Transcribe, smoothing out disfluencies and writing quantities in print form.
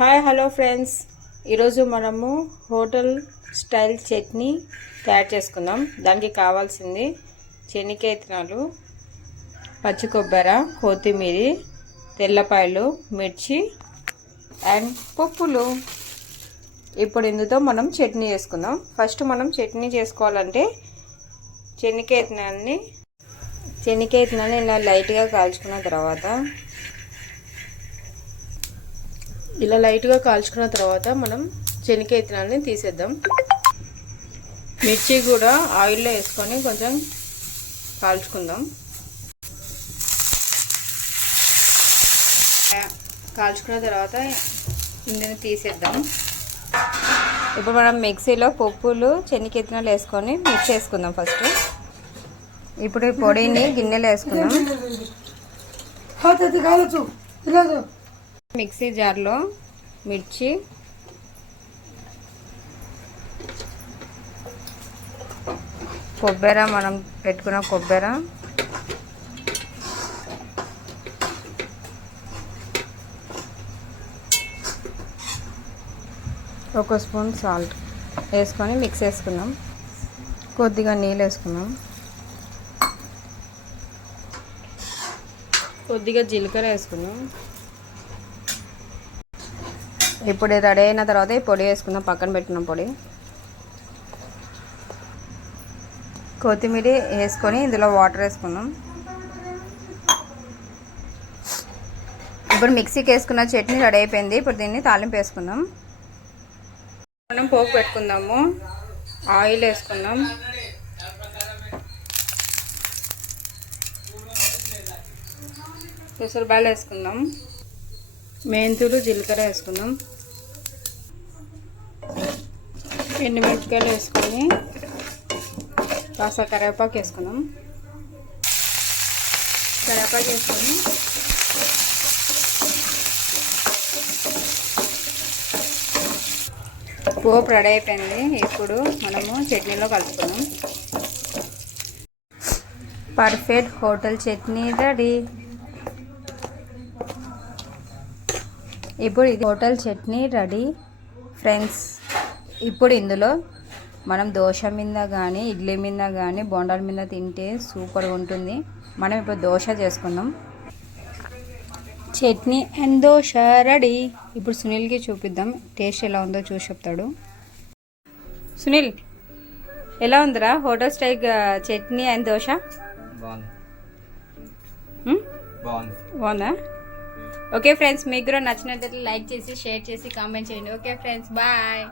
Hi hello friends, ఈరోజు మనము hotel style chutney తయారు చేసుకుందాం. దానికి కావాల్సింది శనగకాయ విత్తనాలు, పచ్చి కొబ్బరి, కొత్తిమీర, తెల్లపాయలు, మిర్చి అండ్ పప్పులు. ఇప్పుడు ఇందుతో మనం చట్నీ చేసుకుందాం. ఫస్ట్ మనం చట్నీ చేసుకోవాలంటే శనగకాయ విత్తనాన్ని ఇలా లైట్గా కాల్చుకున్న తర్వాత మనం శనగకాయ విత్తనాలని తీసేద్దాం. మిర్చి కూడా ఆయిల్లో వేసుకొని కొంచెం కాల్చుకుందాం. కాల్చుకున్న తర్వాత ఇందుని తీసేద్దాం. ఇప్పుడు మనం మిక్సీలో పప్పులు, శనగకాయ విత్తనాలు వేసుకొని మిక్స్ చేసుకుందాం. ఫస్ట్ ఇప్పుడు ఈ పొడిని గిన్నెలో వేసుకుందాం. మిక్సీ జార్లో మిర్చి, కొబ్బరి, మనం పెట్టుకున్న కొబ్బరి, ఒక స్పూన్ సాల్ట్ వేసుకొని మిక్స్ చేసుకుందాం. కొద్దిగా నీళ్ళు వేసుకుందాం. కొద్దిగా జీలకర్ర వేసుకుందాం. ఇప్పుడు రెడీ అయిన తర్వాత ఈ పొడి వేసుకుందాం. పక్కన పెట్టిన పొడి, కొత్తిమీర వేసుకొని ఇందులో వాటర్ వేసుకుందాం. ఇప్పుడు మిక్సీకి వేసుకున్న చట్నీ రెడీ అయిపోయింది. ఇప్పుడు దీన్ని తాలింపు వేసుకుందాం. మనం పోపు పెట్టుకుందాము. ఆయిల్ వేసుకుందాం. పెసరబ్యాలు వేసుకుందాం. మెంతులు, జీలకర్ర వేసుకుందాం. ఎండుమిరపకాయలు వేసుకొని కాస్త కరివేపాకు వేసుకుందాం. కరివేపాకు వేసుకొని పోపు రెడీ అయిపోయింది. ఇప్పుడు మనము చట్నీలో కలుపుకుందాం. Perfect hotel chutney ready. ఇప్పుడు ఇది హోటల్ చట్నీ రెడీ ఫ్రెండ్స్. ఇప్పుడు ఇందులో మనం దోశ మీద కానీ, ఇడ్లీ మీద కానీ, బోండాల మీద తింటే సూపర్గా ఉంటుంది. మనం ఇప్పుడు దోశ చేసుకుందాం. Chutney and dosa ready. ఇప్పుడు సునీల్కి చూపిద్దాం టేస్ట్ ఎలా ఉందో చూసి చెప్తాడు. సునీల్, ఎలా ఉందిరా hotel style chutney and dosa? బాగుందా? ఓకే ఫ్రెండ్స్, మీకు కూడా నచ్చినట్లయితే లైక్ చేసి, షేర్ చేసి, కామెంట్ చేయండి. Okay friends, bye.